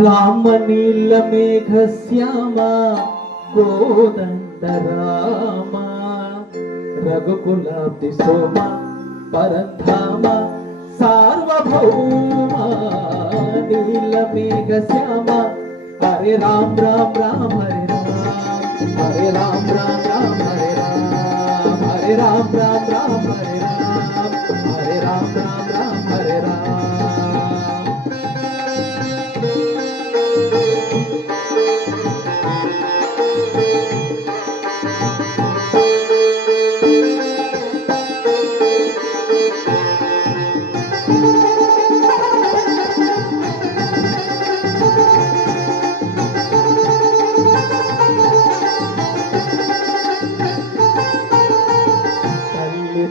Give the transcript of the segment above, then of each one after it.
రామనీల మేఘ శ్యామ కోదండ రామ రఘుకులాబ్ది సోమ పరంధామ సార్వభౌమ నీల మేఘ శ్యామ హరే రామ రామ రామ హరే రామ రామ హరే రామ హరే రామ రామ హరే రామ హరే రామ రామ హరే రామ.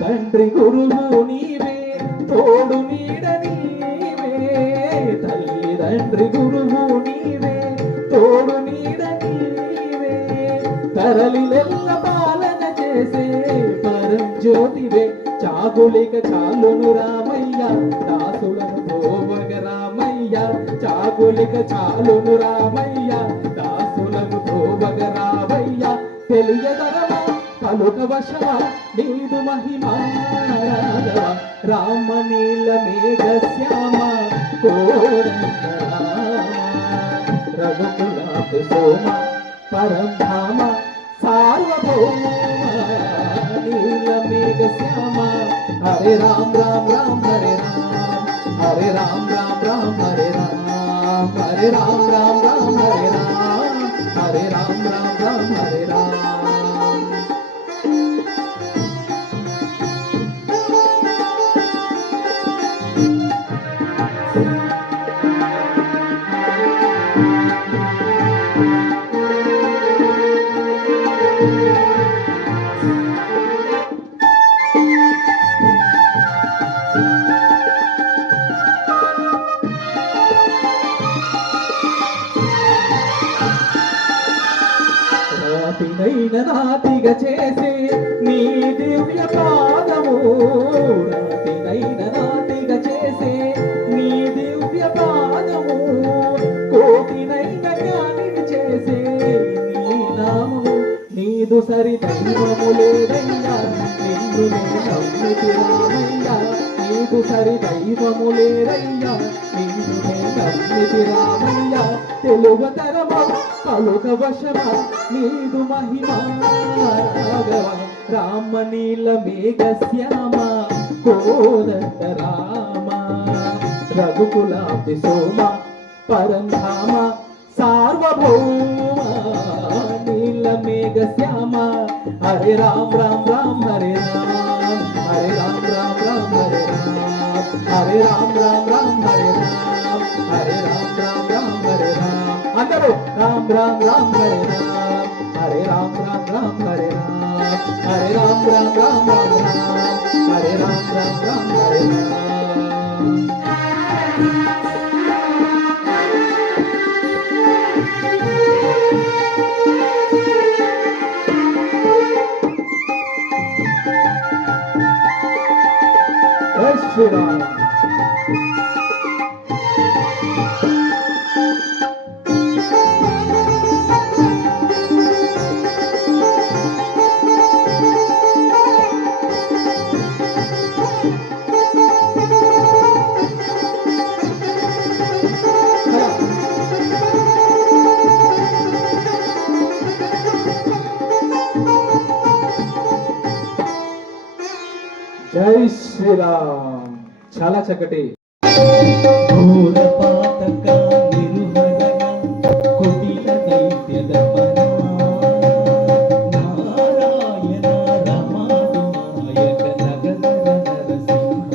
తండ్రి గురువు నీవే తోడు నీడ నీవే తల్లిదండ్రి గురువు నీవే తోడు నీడ నీవే తరలిలెల్ల పాలన చేసే పరంజ్యోతివే చాగులిక చాలును రామయ్య దాసులను ప్రోవగ రామయ్య చాగులిక చాలును రామయ్య దాసులను ప్రోవగ రామయ్య తెలియదరమా పలుక వశమా నీదు మహిమా రామ నీల మేఘ శ్యామ కోదండ రామ రఘుకులాబ్ది సోమ పరంధామ సార్వభౌమ నీల మేఘ శ్యామ హరే రామ రామ రామ హరే రామ హరే రామ రామ రామ హరే రామ హరే రామ రామ రామ హరే రామ హరే రామ రామ రామ హరే రామ. రాతినైన నాతిగా చేసే నీ దివ్య పాదము రాతినైన నాతిగా చేసే నీ దివ్య పాదము కోటినైన జ్ఞానిని చేసే నీ నామము నీదు సరి దైవము లేదయ్యా నిన్ను నేను నమ్మితి రామయ్యా నీదు సరి దైవము లేదయ్యా నిన్ను నేను నమ్మితి రామయ్యా తెలుగుతరమా పలుక వశమ నీదు మహిమా రామ నీల మేఘ శ్యామ కోదండ రామ రఘుకులాబ్ది సోమ పరంధామ సార్వభౌమ నీల మేఘ శ్యామ హరే రామ రామ రామ హరే రామ హరే రామ రామ రామ హరే రామ హరే రామ రామ రామ హరే రామ హరే రామ రామ రామ హరే రామ. అందరూ రామ్ రామ్ రామ్ హరే రామ్ హరే రామ్ రామ్ రామ్ హరే రామ్ హరే రామ్ రామ్ రామ్ రామ్ రామ్ హరే రామ్ రామ్ రామ్ హరే రామ్. జై శ్రీరామ్. జై శ్రీరామ్. చాలా చక్కటి నారాయణ రమానాయక నగర నరసింహ